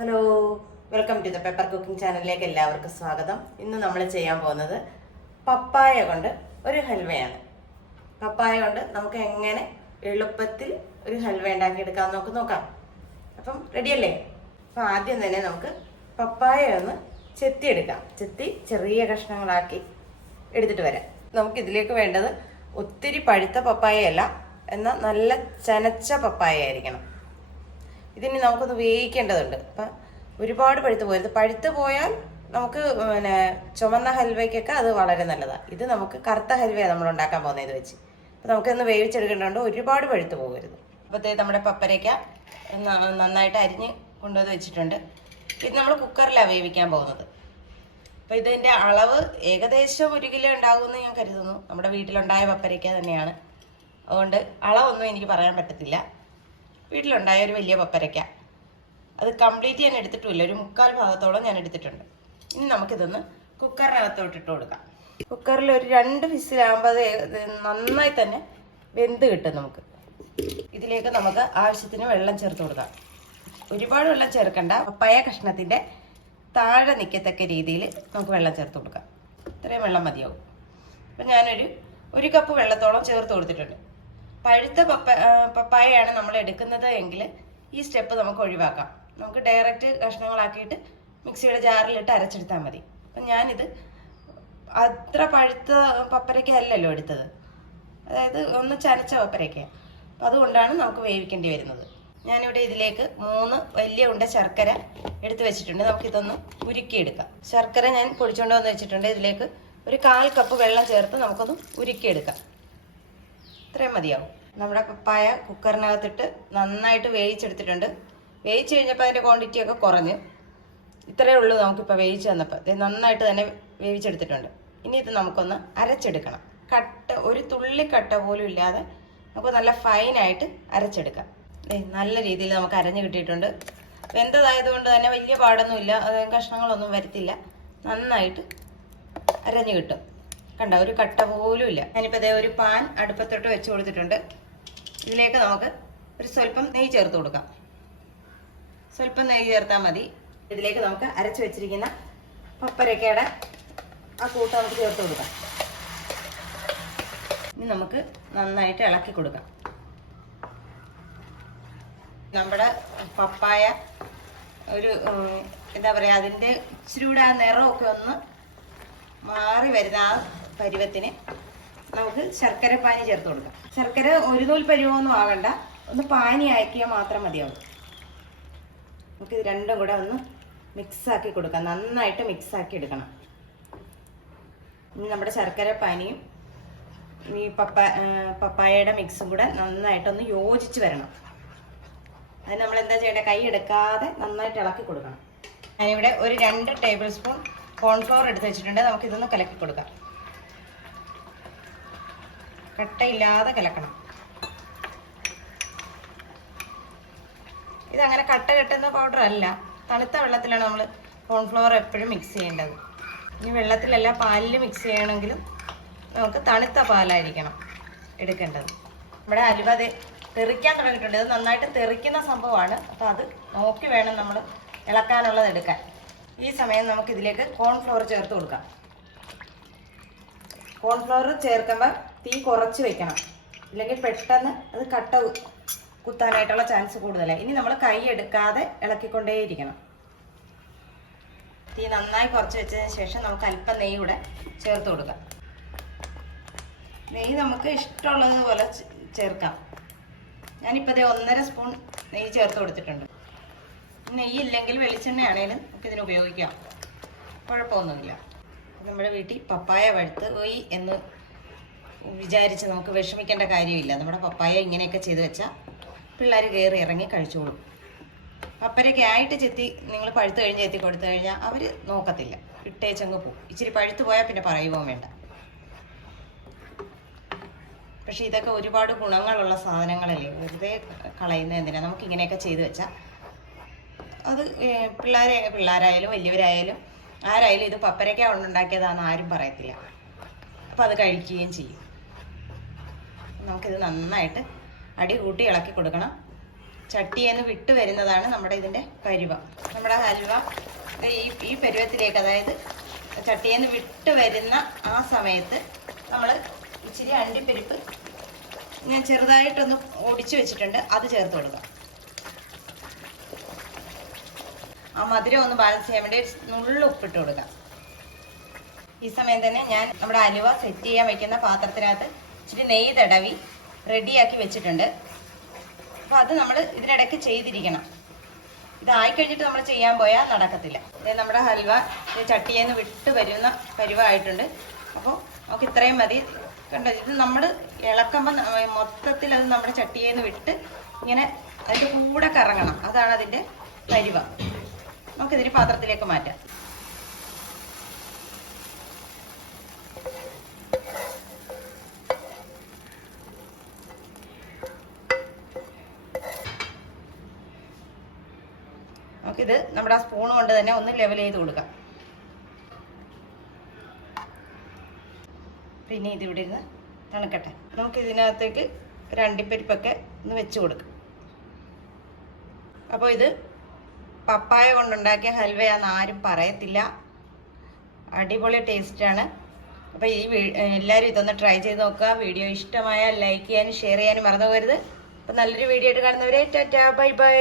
Hello welcome to the paper cooking ചാനലിലേക്ക് എല്ലാവർക്കും സ്വാഗതം. ഇന്ന് നമ്മൾ ചെയ്യാൻ പോകുന്നത് പപ്പായ കൊണ്ട് ഒരു ഹൽവയാണ്. പപ്പായ കൊണ്ട് നമുക്ക് എങ്ങനെ എളുപ്പത്തിൽ ഒരു ഹൽവ ഉണ്ടാക്കിയെടുക്കാമെന്ന് നമുക്ക് നോക്കാം. അപ്പം റെഡിയല്ലേ അപ്പം ആദ്യം തന്നെ നമുക്ക് പപ്പായ ഒന്ന് ചെത്തിയെടുക്കാം. ചെത്തി ചെറിയ കഷ്ണങ്ങളാക്കി എടുത്തിട്ട് വരാം. നമുക്ക് ഇതിലേക്ക് വേണ്ടത് ഒത്തിരി പഴുത്ത പപ്പായയല്ല എന്നാൽ നല്ല ചനച്ച പപ്പായ ആയിരിക്കണം. ഇതിന് നമുക്കൊന്ന് വേവിക്കേണ്ടതുണ്ട്. അപ്പം ഒരുപാട് പഴുത്ത് പോയത് പഴുത്ത് പോയാൽ നമുക്ക് പിന്നെ ചുമന്ന ഹൽവയ്ക്കൊക്കെ അത് വളരെ നല്ലതാണ് ഇത് നമുക്ക് കറുത്ത ഹൽവയാണ് നമ്മൾ ഉണ്ടാക്കാൻ പോകുന്നത് ഇത് വെച്ച്. അപ്പം നമുക്കൊന്ന് വേവിച്ചെടുക്കേണ്ടതുകൊണ്ട് ഒരുപാട് പഴുത്ത് പോകരുത്. അപ്പോഴത്തേ നമ്മുടെ പപ്പരയ്ക്ക നന്നായിട്ട് അരിഞ്ഞ് കൊണ്ടുവന്ന് വെച്ചിട്ടുണ്ട്. ഇത് നമ്മൾ കുക്കറിലാണ് വേവിക്കാൻ പോകുന്നത്. അപ്പോൾ ഇതിന്റെ അളവ് ഏകദേശം ഒരു കിലോ ഉണ്ടാകുമെന്ന് ഞാൻ കരുതുന്നു. നമ്മുടെ വീട്ടിലുണ്ടായ പപ്പരയ്ക്ക തന്നെയാണ്. അതുകൊണ്ട് അളവൊന്നും എനിക്ക് പറയാൻ പറ്റത്തില്ല. വീട്ടിലുണ്ടായ ഒരു വലിയ പപ്പരയ്ക്ക അത് കംപ്ലീറ്റ് ഞാൻ എടുത്തിട്ടില്ല ഒരു മുക്കാൽ ഭാഗത്തോളം ഞാൻ എടുത്തിട്ടുണ്ട്. ഇനി നമുക്കിതൊന്ന് കുക്കറിനകത്തോട്ട് ഇട്ട് കൊടുക്കാം. കുക്കറിൽ ഒരു രണ്ട് വിസിലാകുമ്പോൾ അത് നന്നായി തന്നെ വെന്ത് കിട്ടും നമുക്ക്. ഇതിലേക്ക് നമുക്ക് ആവശ്യത്തിന് വെള്ളം ചേർത്ത് കൊടുക്കാം. ഒരുപാട് വെള്ളം ചേർക്കണ്ട. പപ്പായ കഷ്ണത്തിന്റെ താഴെ നിൽക്കത്തക്ക രീതിയിൽ നമുക്ക് വെള്ളം ചേർത്ത് കൊടുക്കാം. ഇത്രയും വെള്ളം മതിയാവും. അപ്പം ഞാനൊരു ഒരു കപ്പ് വെള്ളത്തോളം ചേർത്ത് കൊടുത്തിട്ടുണ്ട്. പഴുത്ത പപ്പ പപ്പായയാണ് നമ്മൾ എടുക്കുന്നത് എങ്കിൽ ഈ സ്റ്റെപ്പ് നമുക്ക് ഒഴിവാക്കാം. നമുക്ക് ഡയറക്റ്റ് കഷ്ണങ്ങളാക്കിയിട്ട് മിക്സിയുടെ ജാറിലിട്ട് അരച്ചെടുത്താൽ മതി. അപ്പം ഞാനിത് അത്ര പഴുത്ത പപ്പരയ്ക്ക അല്ലല്ലോ എടുത്തത്. അതായത് ഒന്ന് ചനച്ച പപ്പരയ്ക്ക. അപ്പം അതുകൊണ്ടാണ് നമുക്ക് വേവിക്കേണ്ടി വരുന്നത്. ഞാനിവിടെ ഇതിലേക്ക് മൂന്ന് വലിയ ഉണ്ട ശർക്കര എടുത്തു വെച്ചിട്ടുണ്ട്. നമുക്കിതൊന്ന് ഉരുക്കിയെടുക്കാം. ശർക്കര ഞാൻ പൊടിച്ചുകൊണ്ട് വന്ന് വെച്ചിട്ടുണ്ട്. ഇതിലേക്ക് ഒരു കാൽ കപ്പ് വെള്ളം ചേർത്ത് നമുക്കൊന്ന് ഉരുക്കിയെടുക്കാം. ഇത്രയും മതിയാവും. നമ്മുടെ പപ്പായ കുക്കറിനകത്തിട്ട് നന്നായിട്ട് വേവിച്ചെടുത്തിട്ടുണ്ട്. വേവിച്ച് കഴിഞ്ഞപ്പോൾ അതിന്റെ ക്വാണ്ടിറ്റി ഒക്കെ കുറഞ്ഞു. ഇത്രയേ ഉള്ളൂ നമുക്കിപ്പോൾ വേവിച്ച് തന്നപ്പോൾ ഇത് നന്നായിട്ട് തന്നെ വേവിച്ചെടുത്തിട്ടുണ്ട്. ഇനി ഇത് നമുക്കൊന്ന് അരച്ചെടുക്കണം. കട്ട ഒരു തുള്ളി കട്ട പോലും ഇല്ലാതെ നമുക്ക് നല്ല ഫൈനായിട്ട് അരച്ചെടുക്കാം. നല്ല രീതിയിൽ നമുക്ക് അരഞ്ഞു കിട്ടിയിട്ടുണ്ട്. വെന്തതായതുകൊണ്ട് തന്നെ വലിയ പാടൊന്നുമില്ല. അതായത് കഷ്ണങ്ങളൊന്നും വരത്തില്ല. നന്നായിട്ട് അരഞ്ഞു കിട്ടും. കണ്ട ഒരു കട്ട പോലും ഇല്ല. ഞാനിപ്പോൾ ഇതേ ഒരു പാൻ അടുപ്പത്തോട്ട് വെച്ച് കൊടുത്തിട്ടുണ്ട്. ഇതിലേക്ക് നമുക്ക് ഒരു സ്വല്പം നെയ്യ് ചേർത്ത് കൊടുക്കാം. സ്വല്പം നെയ്യ് ചേർത്താൽ മതി. ഇതിലേക്ക് നമുക്ക് അരച്ച് വെച്ചിരിക്കുന്ന പപ്പരക്കയുടെ ആ കൂട്ട് നമുക്ക് ചേർത്ത് കൊടുക്കാം. ഇനി നമുക്ക് നന്നായിട്ട് ഇളക്കി കൊടുക്കാം. നമ്മുടെ പപ്പായ ഒരു എന്താ പറയുക അതിന്റെ ഇച്ചിരി കൂടെ ആ നിറമൊക്കെ ഒന്ന് മാറി വരുന്ന ആ പരുവത്തിന് നമുക്ക് ശർക്കര പാനി ചേർത്ത് കൊടുക്കാം. ശർക്കര ഒരു നൂൽ പരുവമൊന്നും ആകണ്ട ഒന്ന് പാനി ആക്കിയാൽ മാത്രം മതിയാവും. നമുക്ക് ഇത് രണ്ടും കൂടെ ഒന്ന് മിക്സ് ആക്കി കൊടുക്കാം. നന്നായിട്ട് മിക്സ് ആക്കി എടുക്കണം. ഇനി നമ്മുടെ ശർക്കര പാനിയും ഈ പപ്പ പപ്പായയുടെ മിക്സും കൂടെ നന്നായിട്ടൊന്ന് യോജിച്ച് വരണം. അത് നമ്മൾ എന്താ ചെയ്യേണ്ടത്? കൈ എടുക്കാതെ നന്നായിട്ട് ഇളക്കി കൊടുക്കണം. ഞാനിവിടെ ഒരു രണ്ട് ടേബിൾ സ്പൂൺ കോൺഫ്ലവർ എടുത്ത് വെച്ചിട്ടുണ്ട്. നമുക്ക് ഇതൊന്ന് കലക്കി കൊടുക്കാം. കട്ടയില്ലാതെ കലക്കണം. ഇതങ്ങനെ കട്ട കെട്ടുന്ന പൗഡർ അല്ല. തണുത്ത വെള്ളത്തിലാണ് നമ്മൾ കോൺഫ്ലവർ എപ്പോഴും മിക്സ് ചെയ്യേണ്ടത്. ഇനി വെള്ളത്തിലല്ല പാലിൽ മിക്സ് ചെയ്യണമെങ്കിലും നമുക്ക് തണുത്ത പാലായിരിക്കണം എടുക്കേണ്ടത്. നമ്മുടെ അലുവ അത് തെറിക്കാൻ തുടങ്ങിയിട്ടുണ്ട്. ഇത് നന്നായിട്ട് തെറിക്കുന്ന സംഭവമാണ്. അപ്പോൾ അത് നോക്കി വേണം നമ്മൾ ഇളക്കാനുള്ളത് എടുക്കാൻ. ഈ സമയം നമുക്ക് ഇതിലേക്ക് കോൺഫ്ലവർ ചേർത്ത് കൊടുക്കാം. കോൺഫ്ലവർ ചേർക്കുമ്പോൾ തീ കുറച്ച് വെക്കണം. ഇല്ലെങ്കിൽ പെട്ടെന്ന് അത് കട്ട കുത്താനായിട്ടുള്ള ചാൻസ് കൂടുതലാണ് ഇനി നമ്മൾ കൈ എടുക്കാതെ ഇളക്കിക്കൊണ്ടേയിരിക്കണം. തീ നന്നായി കുറച്ച് വെച്ചതിന് ശേഷം നമുക്ക് അല്പം നെയ്യ് കൂടെ ചേർത്ത് കൊടുക്കാം. നെയ്യ് നമുക്ക് ഇഷ്ടമുള്ളതുപോലെ ചേർക്കാം. ഞാനിപ്പോൾ ഇതേ ഒന്നര സ്പൂൺ നെയ്യ് ചേർത്ത് കൊടുത്തിട്ടുണ്ട്. നെയ്യ് ഇല്ലെങ്കിൽ വെളിച്ചെണ്ണയാണേലും നമുക്കിതിന് ഉപയോഗിക്കാം. കുഴപ്പമൊന്നുമില്ല. നമ്മുടെ വീട്ടിൽ പപ്പായ പഴുത്ത് പോയി എന്ന് വിചാരിച്ച് നമുക്ക് വിഷമിക്കേണ്ട കാര്യമില്ല. നമ്മുടെ പപ്പായ ഇങ്ങനെയൊക്കെ ചെയ്ത് വെച്ചാൽ പിള്ളേർ കയറി ഇറങ്ങി കഴിച്ചോളും. പപ്പരയൊക്കെ ആയിട്ട് ചെത്തി നിങ്ങൾ പഴുത്ത് കഴിഞ്ഞ് ചെത്തി കൊടുത്തു കഴിഞ്ഞാൽ അവർ നോക്കത്തില്ല. ഇട്ടേച്ചങ്ങ് പോകും ഇച്ചിരി പഴുത്ത് പോയാൽ പിന്നെ പറയുകയും വേണ്ട. പക്ഷെ ഇതൊക്കെ ഒരുപാട് ഗുണങ്ങളുള്ള സാധനങ്ങളല്ലേ? വെറുതെ കളയുന്ന എന്തിനാ? നമുക്ക് ഇങ്ങനെയൊക്കെ ചെയ്തു വെച്ചാൽ അത് പിള്ളേരെ പിള്ളേരായാലും വലിയവരായാലും ആരായാലും ഇത് പപ്പരയ്ക്ക കൊണ്ടുണ്ടാക്കിയതാണെന്ന് ആരും പറയത്തില്ല. അപ്പം അത് കഴിക്കുകയും ചെയ്യും. നമുക്കിത് നന്നായിട്ട് അടി കൂട്ടി ഇളക്കി കൊടുക്കണം. ചട്ടിയിൽ നിന്ന് വിട്ട് വരുന്നതാണ് നമ്മുടെ ഇതിന്റെ പരുവ നമ്മുടെ ഹൽവ ഈ ഈ പരുവത്തിലേക്ക് അതായത് ചട്ടിയിൽ നിന്ന് വിട്ട് വരുന്ന ആ സമയത്ത് നമ്മൾ ഇച്ചിരി അണ്ടിപ്പരിപ്പ് ഞാൻ ചെറുതായിട്ടൊന്ന് ഒടിച്ചു വെച്ചിട്ടുണ്ട്. അത് ചേർത്ത് കൊടുക്കാം. ആ മധുരം ഒന്ന് ബാലൻസ് ചെയ്യാൻ വേണ്ടി നുള്ളു ഉപ്പിട്ട് കൊടുക്കാം. ഈ സമയം തന്നെ ഞാൻ നമ്മുടെ അലുവ സെറ്റ് ചെയ്യാൻ വെക്കുന്ന പാത്രത്തിനകത്ത് ഇച്ചിരി നെയ്യ് തടവി റെഡിയാക്കി വെച്ചിട്ടുണ്ട്. അപ്പോൾ അത് നമ്മൾ ഇതിനിടയ്ക്ക് ചെയ്തിരിക്കണം. ഇതായി കഴിഞ്ഞിട്ട് നമ്മൾ ചെയ്യാൻ പോയാൽ നടക്കത്തില്ല. ഇത് നമ്മുടെ ഹൽവ ചട്ടിയിൽ നിന്ന് വിട്ട് വരുന്ന പരുവായിട്ടുണ്ട്. അപ്പോൾ നമുക്ക് ഇത്രയും മതി. കണ്ടോ ഇത് നമ്മൾ ഇളക്കുമ്പോൾ മൊത്തത്തിൽ അത് നമ്മുടെ ചട്ടിയിൽ നിന്ന് വിട്ട് ഇങ്ങനെ അതിന്റെ കൂടെ കറങ്ങണം. അതാണ് അതിന്റെ പരുവ. നമുക്കിതിന് പാത്രത്തിലേക്ക് മാറ്റാം. നമുക്കിത് നമ്മുടെ ആ സ്പൂൺ കൊണ്ട് തന്നെ ഒന്ന് ലെവൽ ചെയ്ത് കൊടുക്കാം. പിന്നെ ഇതിവിടെ ഇരുന്ന് തണുക്കട്ടെ. നമുക്ക് ഇതിനകത്തേക്ക് ഒരു അണ്ടിപ്പരിപ്പൊക്കെ ഒന്ന് വെച്ച് കൊടുക്കാം. അപ്പോൾ ഇത് പപ്പായ കൊണ്ടുണ്ടാക്കിയ ഹൽവയാന്ന് ആരും പറയത്തില്ല. അടിപൊളി ടേസ്റ്റാണ് അപ്പോൾ ഈ എല്ലാവരും ഇതൊന്ന് ട്രൈ ചെയ്ത് നോക്കുക. വീഡിയോ ഇഷ്ടമായാൽ ലൈക്ക് ചെയ്യാനും ഷെയർ ചെയ്യാനും മറന്നു പോകരുത്. അപ്പോൾ നല്ലൊരു വീഡിയോ ആയിട്ട് കാണുന്നവരെ ടാറ്റാ ബൈ ബൈ